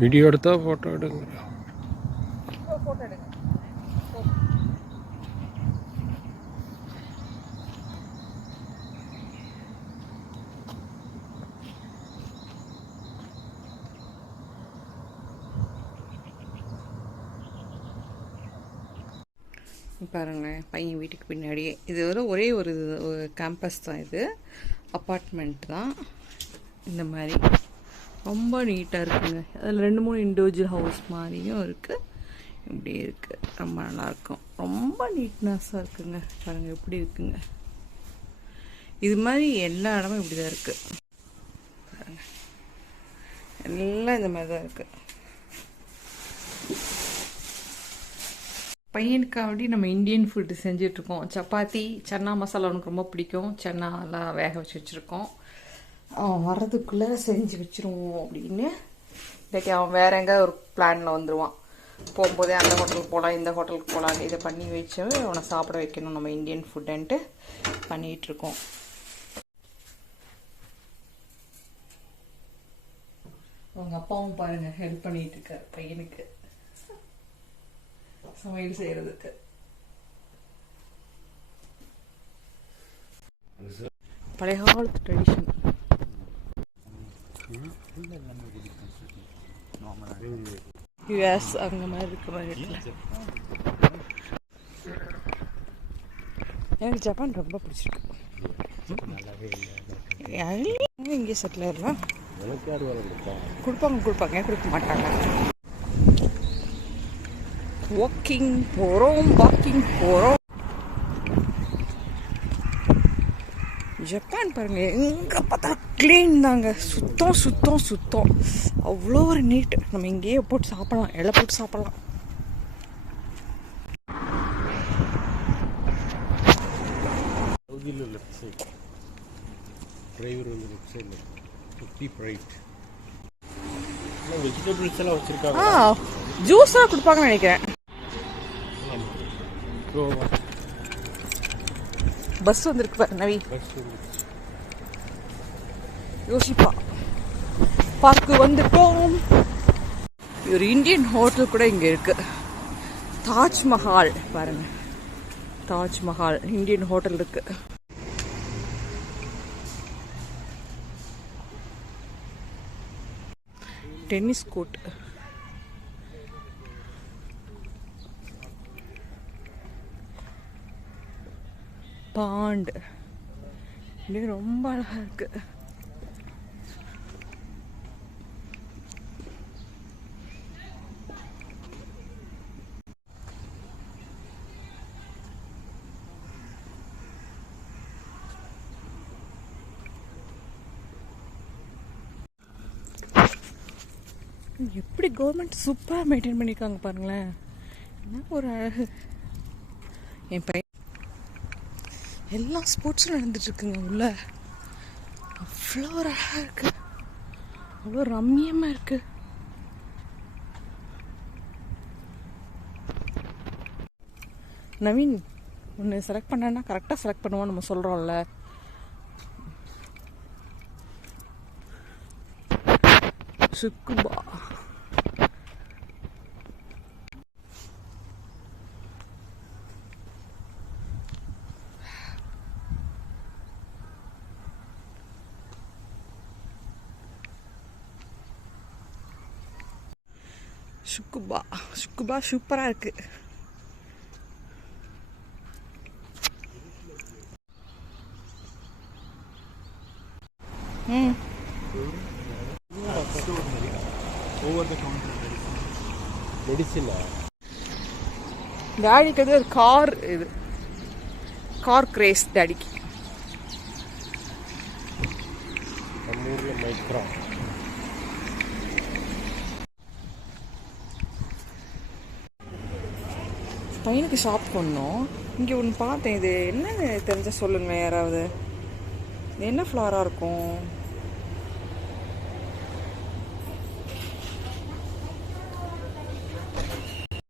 Video எடுத்தால் photo எடுங்க. பாருங்கள் பையன் வீட்டுக்கு பின்னாடியே. இது வந்து ஒரே ஒரு கேம்பஸ் தான் இது. அப்பார்ட்மெண்ட் தான். இந்த மாதிரி. ரொம்ப நீட்டாக இருக்குங்க. அதில் ரெண்டு மூணு இண்டிவிஜுவல் ஹவுஸ் மாதிரியும் இருக்குது இப்படி இருக்குது ரொம்ப நல்லாயிருக்கும் ரொம்ப நீட்னஸாக இருக்குங்க. பாருங்கள் எப்படி இருக்குங்க. இது மாதிரி எல்லா இடமும் இப்படி தான் இருக்குது பாருங்கள் எல்லாம் இந்த மாதிரி தான் இருக்குது பையனுக்காவடி நம்ம இந்தியன் ஃபுட்டு செஞ்சிட்ருக்கோம் சப்பாத்தி சன்னா மசாலா அவனுக்கு ரொம்ப பிடிக்கும். சன்னா எல்லாம் வேக வச்சு வச்சுருக்கோம். அவன் வர்றதுக்குள்ளே செஞ்சு வச்சிருவோம் அப்படின்னு. இன்றைக்கி அவன் வேற எங்கே ஒரு பிளானில் வந்துடுவான் போகும்போதே அந்த ஹோட்டலுக்கு போகலாம் இந்த ஹோட்டலுக்கு போகலாம் இதை பண்ணி வச்சு அவனை சாப்பிட வைக்கணும். நம்ம இந்தியன் ஃபுட்டுன்ட்டு பண்ணிகிட்ருக்கோம் அவங்க அப்பாவும் பாருங்க ஹெல்ப் பண்ணிட்டு இருக்காரு பையனுக்கு. சமையல் செய்யறதுக்கு. பழைய காலத்து ட்ரெடிஷன் யூஎஸ் அந்த மாதிரி இருக்க மாதிரி எனக்கு ஜப்பான் ரொம்ப பிடிச்சிருக்கு. இங்கே செட்டில் ஆயிடலாம். கொடுப்பாங்க கொடுப்பாங்க. ஏன் கொடுக்க மாட்டாங்க? வாக்கிங் போகிறோம் வாக்கிங் போகிறோம் ஜப்பான் பாருங்க எங்கே பார்த்தா க்ளீன் தாங்க. சுத்தம் சுத்தம் சுத்தம். அவ்வளோ ஒரு நீட் நம்ம இங்கேயே போட்டு சாப்பிடலாம் இலை போட்டு சாப்பிடலாம். லெஃப்ட் சைட் டிரைவர் வந்து லெஃப்ட் சைடில் ரைட் வெஜிடபிள்ஸ் எல்லாம் வச்சுருக்காங்க. ஆ ஜூஸாக கொடுப்பாங்கன்னு நினைக்கிறேன். பஸ் வந்திருக்கு பாரு நவி. யோசிப்பா. பார்க்கு வந்திருக்கோம் ஒரு இந்தியன் ஹோட்டல் கூட இங்கே இருக்கு. தாஜ்மஹால் பாருங்க. தாஜ்மஹால் இந்தியன் ஹோட்டல் இருக்கு. Tennis court. பாண்ட். இப்படியே ரொம்ப அழகா இருக்கு. எப்படி கவர்மெண்ட் சூப்பராக மெயின்டைன் பண்ணியிருக்காங்க பாருங்களேன். என்ன ஒரு அழகு. என் பையன் எல்லா ஸ்போர்ட்ஸும் நடந்துட்டுருக்குங்க உள்ள. அவ்வளோ ஒரு அழகாக இருக்கு. அவ்வளோ ரம்மியமாக இருக்கு. நவீன் ஒன்று செலக்ட் பண்ணேன்னா கரெக்டாக செலக்ட் பண்ணுவோம் நம்ம சொல்கிறோம்ல சுக்குபா. சுக்குபா சுக்குபா சூப்பராக இருக்கு. ம். டேடிக்கு வந்து ஒரு கார் இது. கார் கிரேஸ் டேடிக்கு நம்ம ஊரில் மைக்ரா? பையனுக்கு ஷாப் பண்ணோம் இங்கே ஒன்று பார்த்தேன் இது என்னன்னு தெரிஞ்ச சொல்லுங்க யாராவது இது என்ன ஃப்ளாராக இருக்கும்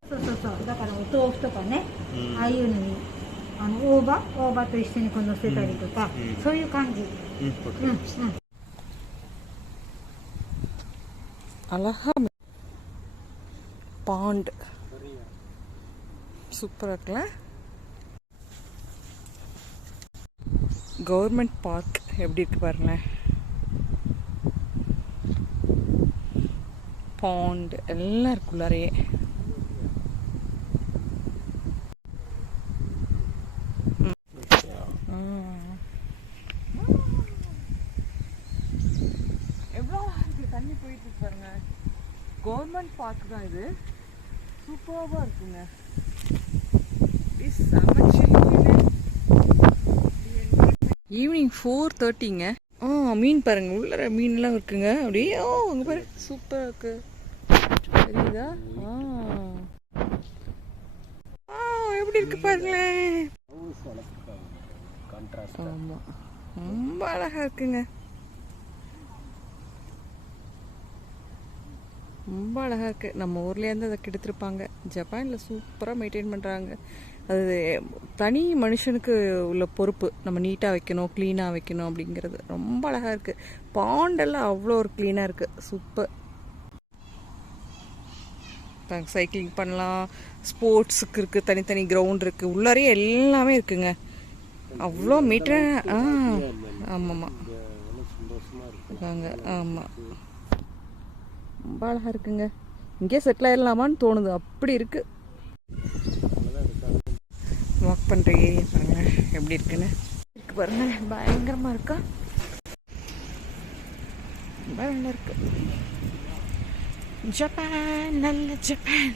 そうそうそうだからお豆腐とかね、ああいうのにあの大葉大葉と一緒にこう乗せたりとか、そういう感じ、うんうん、 அழகா பாண்ட் சூப்பராக இருக்குல்ல? கவர்மெண்ட் பார்க் எப்படி இருக்கு பாருங்களேன். பாண்ட் எல்லாம் இருக்குள்ளாரையே எவ்வளோ தண்ணி போயிட்டு இருக்கு பாருங்க. கவர்மெண்ட் பார்க் தான் இது. சூப்பராக இருக்குங்க. ஈவினிங் ஃபோர் தேர்ட்டிங்க ஆ மீன் பாருங்க. உள்ள மீன்லாம் இருக்குங்க. அப்படியே ஓ அங்கே பாரு. சூப்பராக இருக்கு. தெரியுதா? ஆ. ஆ எப்படி இருக்கு பாருங்களேன். ஆமாம் ரொம்ப அழகாக இருக்குங்க. ரொம்ப அழகாக இருக்குது நம்ம ஊர்லேருந்து அதை கெடுத்துருப்பாங்க. ஜப்பானில் சூப்பராக மெயின்டைன் பண்ணுறாங்க அது தனி மனுஷனுக்கு உள்ள பொறுப்பு. நம்ம நீட்டாக வைக்கணும் க்ளீனாக வைக்கணும் அப்படிங்கிறது. ரொம்ப அழகாக இருக்குது பாண்டெல்லாம் அவ்வளோ ஒரு க்ளீனாக இருக்குது சூப்பர் சைக்கிளிங் பண்ணலாம். ஸ்போர்ட்ஸுக்கு இருக்குது தனித்தனி கிரவுண்ட் இருக்குது உள்ளாரே எல்லாமே இருக்குங்க. அவ்வளோ மீட்டர் ஆ ஆமாம்மா இருக்காங்க ஆமாம் ரொம்ப அழகாக இருக்குங்க. இங்கே செட்டில் ஆயிடலாமான்னு தோணுது. அப்படி இருக்குது வாக் பண்ணுற ஏரியா பாருங்க எப்படி இருக்குன்னு. இருக்கு பாருங்க பயங்கரமாக இருக்கா? ரொம்ப நல்லா இருக்கு. ஜப்பான் நல்ல ஜப்பான்.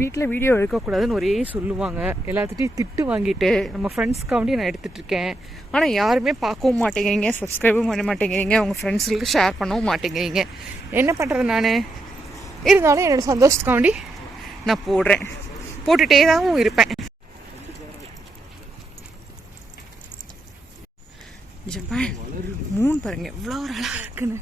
வீட்டில் வீடியோ எடுக்கக்கூடாதுன்னு ஒரே சொல்லுவாங்க. எல்லாத்துட்டையும் திட்டு வாங்கிட்டு நம்ம ஃப்ரெண்ட்ஸ்க்காண்டி நான் எடுத்துகிட்ருக்கேன் ஆனால் யாருமே பார்க்கவும் மாட்டேங்கிறீங்க சப்ஸ்கிரைபும் பண்ண மாட்டேங்கிறீங்க உங்கள் ஃப்ரெண்ட்ஸுக்கு ஷேர் பண்ணவும் மாட்டேங்கிறீங்க. என்ன பண்ணுறது நான்? இருந்தாலும் என்னோடய சந்தோஷத்துக்காண்டி நான் போடுறேன். போட்டுட்டே தான் இருப்பேன் ஜப்பான் மூணு பாருங்க எவ்வளோ ஒரு அழகாக இருக்குன்னு.